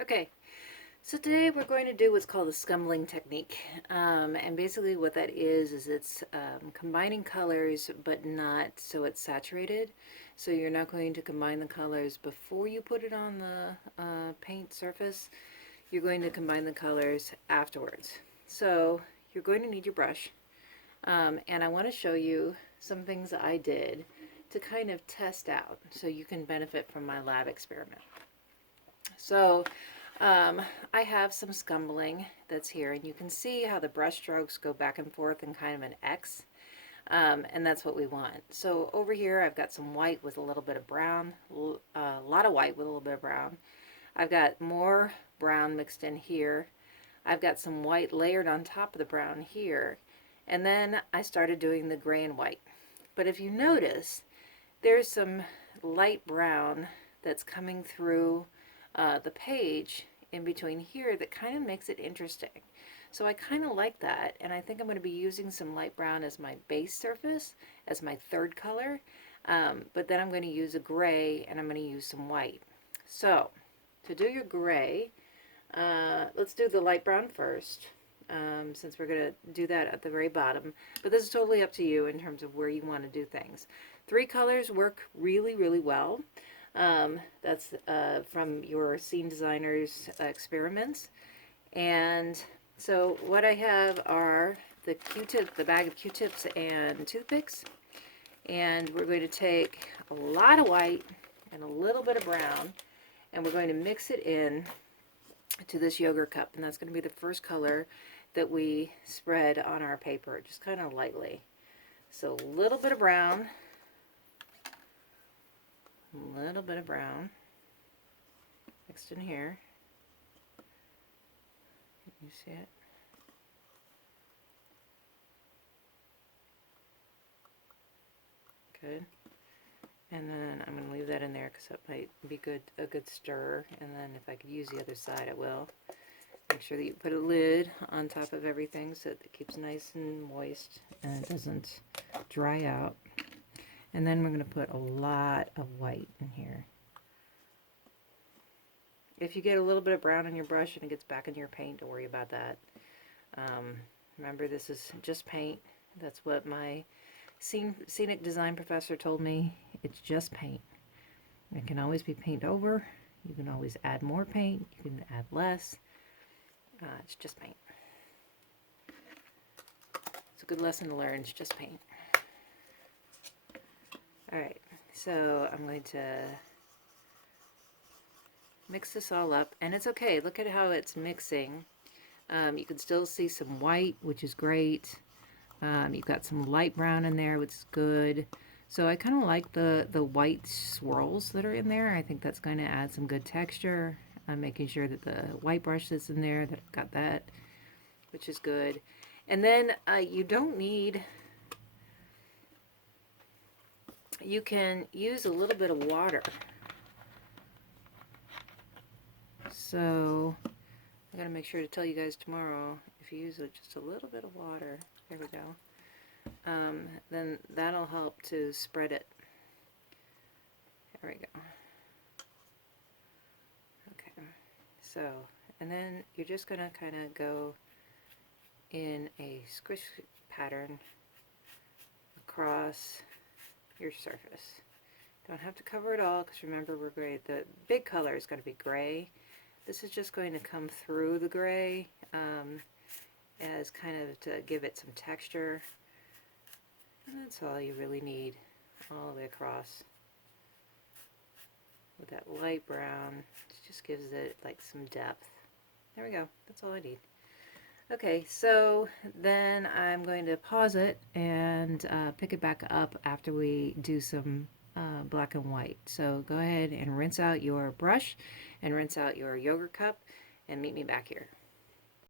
Okay, so today we're going to do what's called the scumbling technique. And basically what that is it's combining colors but not so it's saturated. So you're not going to combine the colors before you put it on the paint surface. You're going to combine the colors afterwards. So you're going to need your brush. And I want to show you some things that I did to kind of test out so you can benefit from my lab experiment. So um, I have some scumbling that's here, and you can see how the brush strokes go back and forth in kind of an X, and that's what we want. So over here I've got some white with a little bit of brown, a lot of white with a little bit of brown. I've got more brown mixed in here. I've got some white layered on top of the brown here, and then I started doing the gray and white. But if you notice, there's some light brown that's coming through the page in between here that kind of makes it interesting. So I kind of like that, and I think I'm going to be using some light brown as my base surface, as my third color, but then I'm going to use a gray and I'm going to use some white. So to do your gray, let's do the light brown first. Since we're going to do that at the very bottom. But this is totally up to you in terms of where you want to do things. 3 colors work really, really well. That's from your scene designer's experiments. And so what I have are the Q-tip, the bag of Q-tips and toothpicks. And we're going to take a lot of white and a little bit of brown, and we're going to mix it in to this yogurt cup. And that's going to be the first color that we spread on our paper, just kind of lightly. So a little bit of brown, a little bit of brown mixed in here. You see it? Good. And then I'm going to leave that in there because that might be a good stir. And then if I could use the other side, I will. Make sure that you put a lid on top of everything so that it keeps nice and moist and it doesn't dry out. And then we're going to put a lot of white in here. If you get a little bit of brown in your brush and it gets back in your paint, don't worry about that. Remember, this is just paint. That's what my scenic design professor told me. It's just paint. It can always be paint over. You can always add more paint. You can add less. It's just paint. It's a good lesson to learn. It's just paint. Alright, so I'm going to mix this all up. And it's okay. Look at how it's mixing. You can still see some white, which is great. You've got some light brown in there, which is good. So I kind of like the white swirls that are in there. I think that's going to add some good texture. I'm making sure that the white brush that's in there, that I've got that, which is good. And then you don't need, you can use a little bit of water. So I gotta make sure to tell you guys tomorrow, if you use just a little bit of water, there we go, then that'll help to spread it. There we go. Okay, so, and then you're just gonna kind of go in a squish pattern across your surface. Don't have to cover it all, because remember, we're gray. The big color is going to be gray. This is just going to come through the gray as kind of to give it some texture. And that's all you really need all the way across. With that light brown, it just gives it like some depth. There we go. That's all I need. Okay, so then I'm going to pause it and pick it back up after we do some black and white. So go ahead and rinse out your brush and rinse out your yogurt cup and meet me back here.